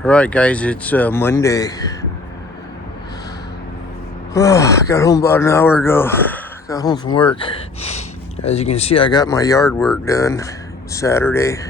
Alright guys, it's Monday. Oh, I got home about an hour ago. Got home from work. As you can see, I got my yard work done Saturday.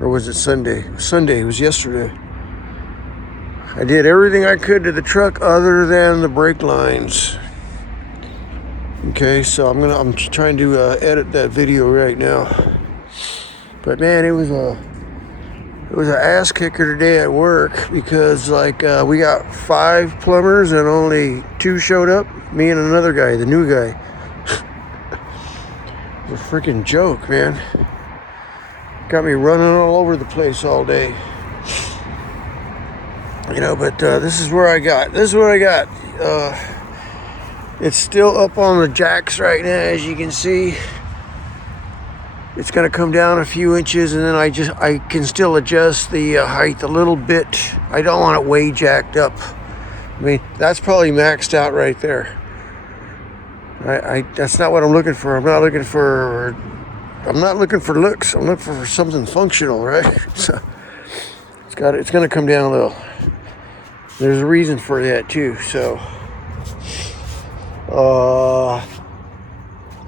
Or was it Sunday? Sunday, it was yesterday. I did everything I could to the truck other than the brake lines. Okay, so I'm trying to edit that video right now. But man, it was an ass kicker today at work because we got 5 plumbers and only 2 showed up. Me and another guy, the new guy. It's a freaking joke, man. Got me running all over the place all day. You know, but this is where I got. This is what I got. It's still up on the jacks right now, as you can see. It's going to come down a few inches, and then I can still adjust the height a little bit. I don't want it way jacked up. I mean, that's probably maxed out right there. That's not what I'm looking for. I'm not looking for looks. I'm looking for something functional, right? So it's going to come down a little. There's a reason for that too. So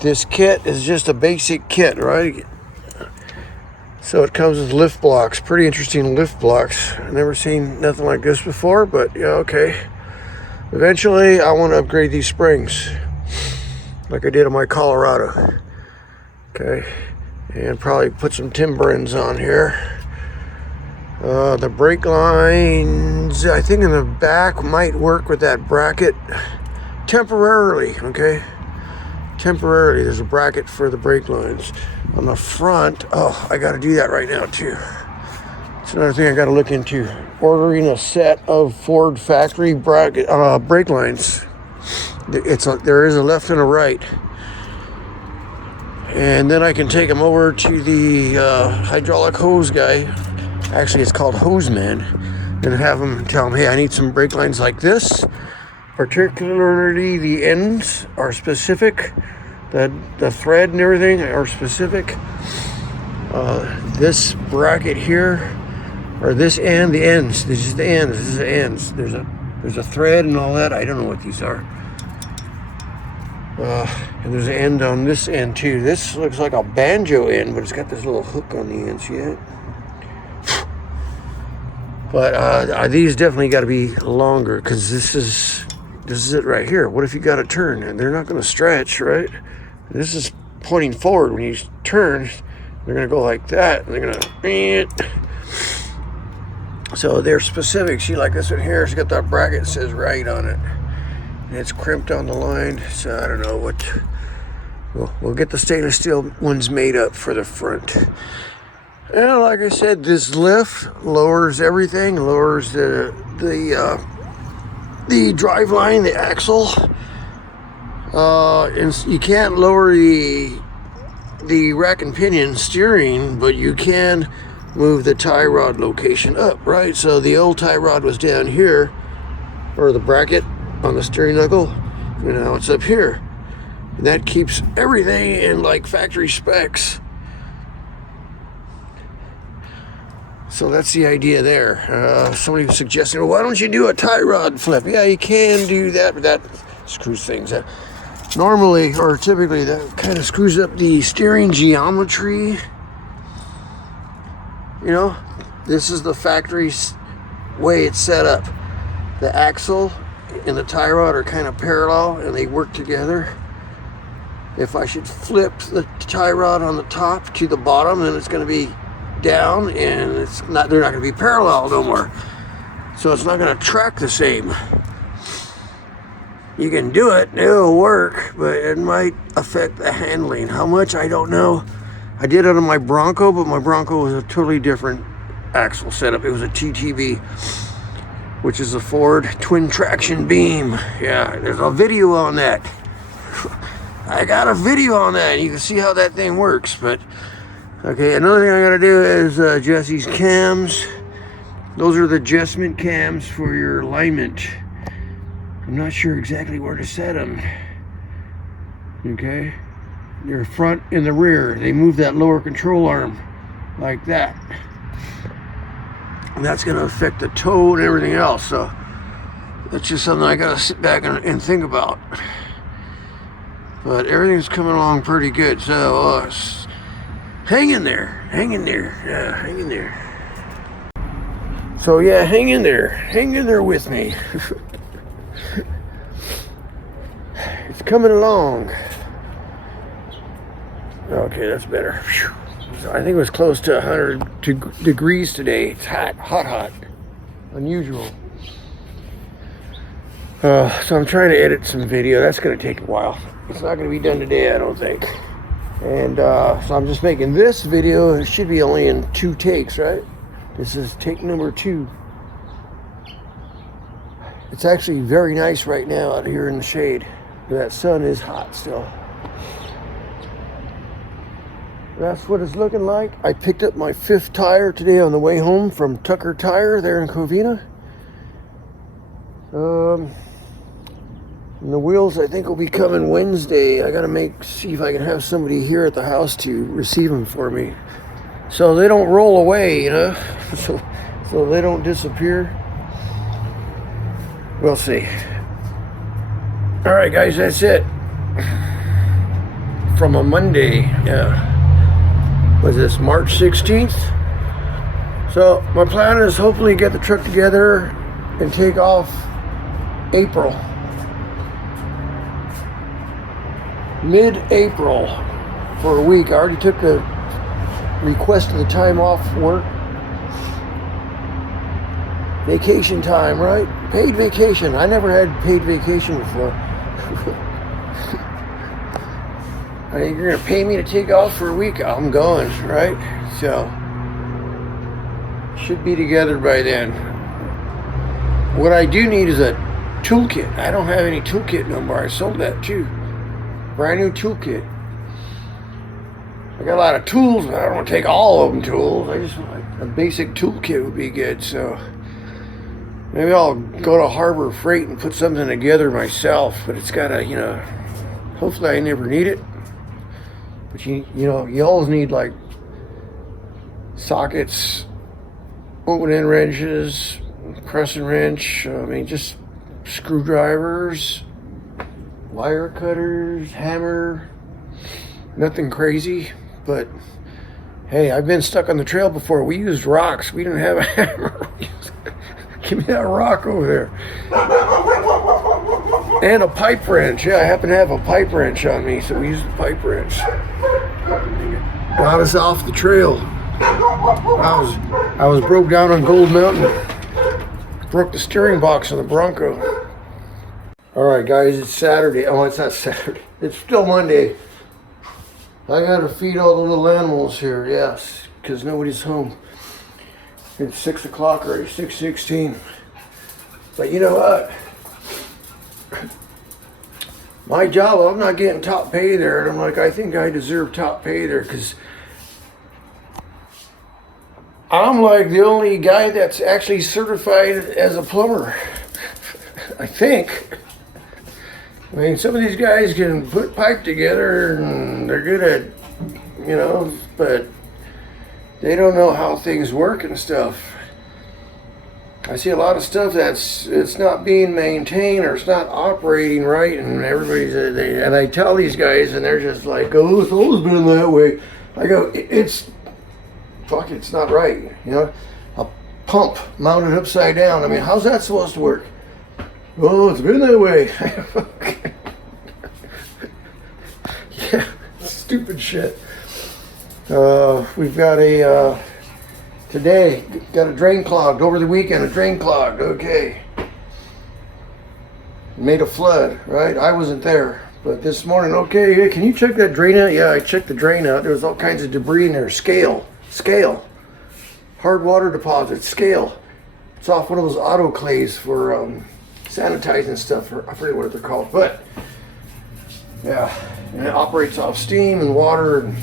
this kit is just a basic kit, right? So it comes with lift blocks, pretty interesting lift blocks. I've never seen nothing like this before, but yeah, okay. Eventually, I want to upgrade these springs, like I did on my Colorado. Okay, and probably put some timberings on here. The brake lines, I think in the back might work with that bracket temporarily, okay? Temporarily, there's a bracket for the brake lines. On the front, oh, I got to do that right now too. It's another thing I got to look into. Ordering a set of Ford factory bracket brake lines. There is a left and a right, and then I can take them over to the hydraulic hose guy. Actually, it's called Hose Man, and have them tell him, hey, I need some brake lines like this. Particularly the ends are specific. The thread and everything are specific. This bracket here, or this end, the ends. This is the ends. This is the ends. There's a thread and all that. I don't know what these are. And there's an end on this end too. This looks like a banjo end, but it's got this little hook on the end. See it? But these definitely got to be longer, because this is it right here. What if you got to turn? And they're not going to stretch, right? This is pointing forward. When you turn, they're going to go like that, and they're going to. So they're specific. See, like this one here, it's got that bracket that says right on it, and it's crimped on the line. So I don't know what. We'll get the stainless steel ones made up for the front. And like I said, this lift lowers everything. Lowers the drive line, the axle. And you can't lower the rack and pinion steering, but you can move the tie rod location up, right? So the old tie rod was down here, or the bracket on the steering knuckle, and now it's up here. And that keeps everything in like factory specs. So that's the idea there. Somebody was suggesting, well, why don't you do a tie rod flip? Yeah, you can do that, but that screws things up. Normally, or typically, that kind of screws up the steering geometry. You know, this is the factory way it's set up. The axle and the tie rod are kind of parallel, and they work together. If I should flip the tie rod on the top to the bottom, then it's going to be down, and they're not going to be parallel no more, so it's not going to track the same. You can do it, it'll work, but it might affect the handling. How much, I don't know. I did it on my Bronco, but my Bronco was a totally different axle setup. It was a TTB, which is a Ford twin traction beam. Yeah, there's a video on that. I got a video on that, and you can see how that thing works. But okay, another thing I gotta do is adjust these cams. Those are the adjustment cams for your alignment. I'm not sure exactly where to set them. Okay, your front and the rear. They move that lower control arm like that. And that's going to affect the toe and everything else. So that's just something I got to sit back and think about. But everything's coming along pretty good. So hang in there. Yeah, hang in there. So yeah, hang in there with me. It's coming along. Okay, that's better. So I think it was close to 100 degrees today. It's hot. Unusual. So I'm trying to edit some video. That's going to take a while. It's not going to be done today, I don't think. And so I'm just making this video. It should be only in 2 takes, right? This is take number 2. It's actually very nice right now out here in the shade. That sun is hot still. That's what it's looking like. I picked up my 5th tire today on the way home from Tucker Tire there in Covina. And the wheels I think will be coming Wednesday. I gotta see if I can have somebody here at the house to receive them for me, so they don't roll away, you know, so they don't disappear. We'll see. All right, guys, that's it from a Monday. Was this March 16th? So my plan is hopefully get the truck together and take off April. Mid-April for a week. I already took the request of the time off work. Vacation time, right? Paid vacation. I never had paid vacation before. I think you're gonna pay me to take off for a week. I'm going, right? So should be together by then. What I do need is a toolkit. I don't have any toolkit no more. I sold that too. Brand new toolkit. I got a lot of tools, but I don't want to take all of them tools. I just want a basic toolkit would be good. So maybe I'll go to Harbor Freight and put something together myself. But it's gotta, you know, hopefully I never need it. But you know, you always need like sockets, open-end wrenches, crescent wrench. I mean, just screwdrivers, wire cutters, hammer. Nothing crazy, but hey, I've been stuck on the trail before. We used rocks. We didn't have a hammer. Give me that rock over there. And a pipe wrench. Yeah, I happen to have a pipe wrench on me, so we used the pipe wrench. Got us off the trail. I was broke down on Gold Mountain. Broke the steering box on the Bronco. All right, guys, it's Saturday. Oh, it's not Saturday. It's still Monday. I gotta feed all the little animals here, yes, because nobody's home. It's 6 o'clock already, 6:16. But you know what? My job, I'm not getting top pay there, and I'm like, I think I deserve top pay there, because I'm like the only guy that's actually certified as a plumber. I think. I mean, some of these guys can put pipe together and they're good at, you know, but they don't know how things work and stuff. I see a lot of stuff it's not being maintained or it's not operating right, and everybody's and I tell these guys and they're just like, oh, it's always been that way. I go, it's not right, you know. A pump mounted upside down. I mean, how's that supposed to work? Oh, it's been that way. Yeah, stupid shit. We've got today, got a drain clogged. Over the weekend, a drain clogged. Okay. Made a flood, right? I wasn't there. But this morning, okay, hey, can you check that drain out? Yeah, I checked the drain out. There was all kinds of debris in there. Scale. Hard water deposits. Scale. It's off one of those autoclaves for sanitizing stuff, or I forget what they're called, but yeah, and it operates off steam and water, and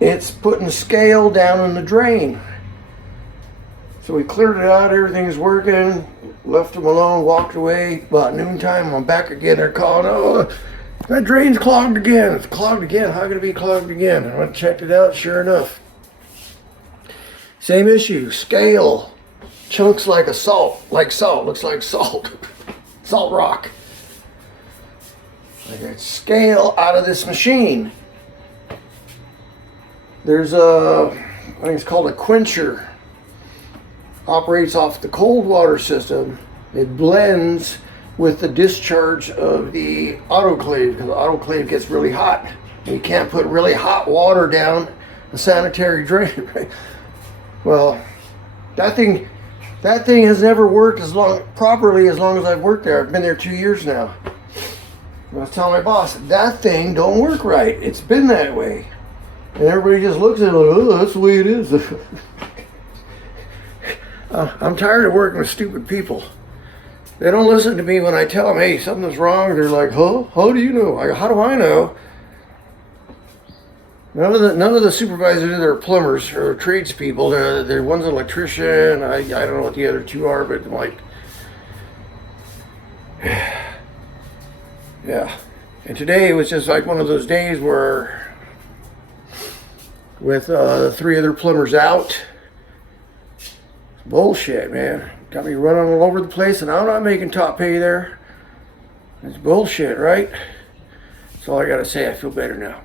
it's putting scale down in the drain. So we cleared it out, everything's working, left them alone, walked away. About noontime, I'm back again. They're calling, oh, that drain's clogged again. It's clogged again. How could it be clogged again? I went and checked it out, sure enough. Same issue, scale. Chunks like salt, looks like salt. Salt rock. I got scale out of this machine. There's I think it's called a quencher. Operates off the cold water system. It blends with the discharge of the autoclave, because the autoclave gets really hot. And you can't put really hot water down a sanitary drain, right? Well, that thing has never worked properly as long as I've worked there. I've been there 2 years now. I was telling my boss, that thing don't work right. It's been that way. And everybody just looks at it like, oh, that's the way it is. I'm tired of working with stupid people. They don't listen to me when I tell them, hey, something's wrong. They're like, huh? How do you know? How do I know? None of the supervisors are plumbers or tradespeople. One's an electrician. I don't know what the other two are, but I'm like, yeah. And today was just like one of those days where, with the 3 other plumbers out, bullshit, man. Got me running all over the place, and I'm not making top pay there. It's bullshit, right? That's all I gotta say. I feel better now.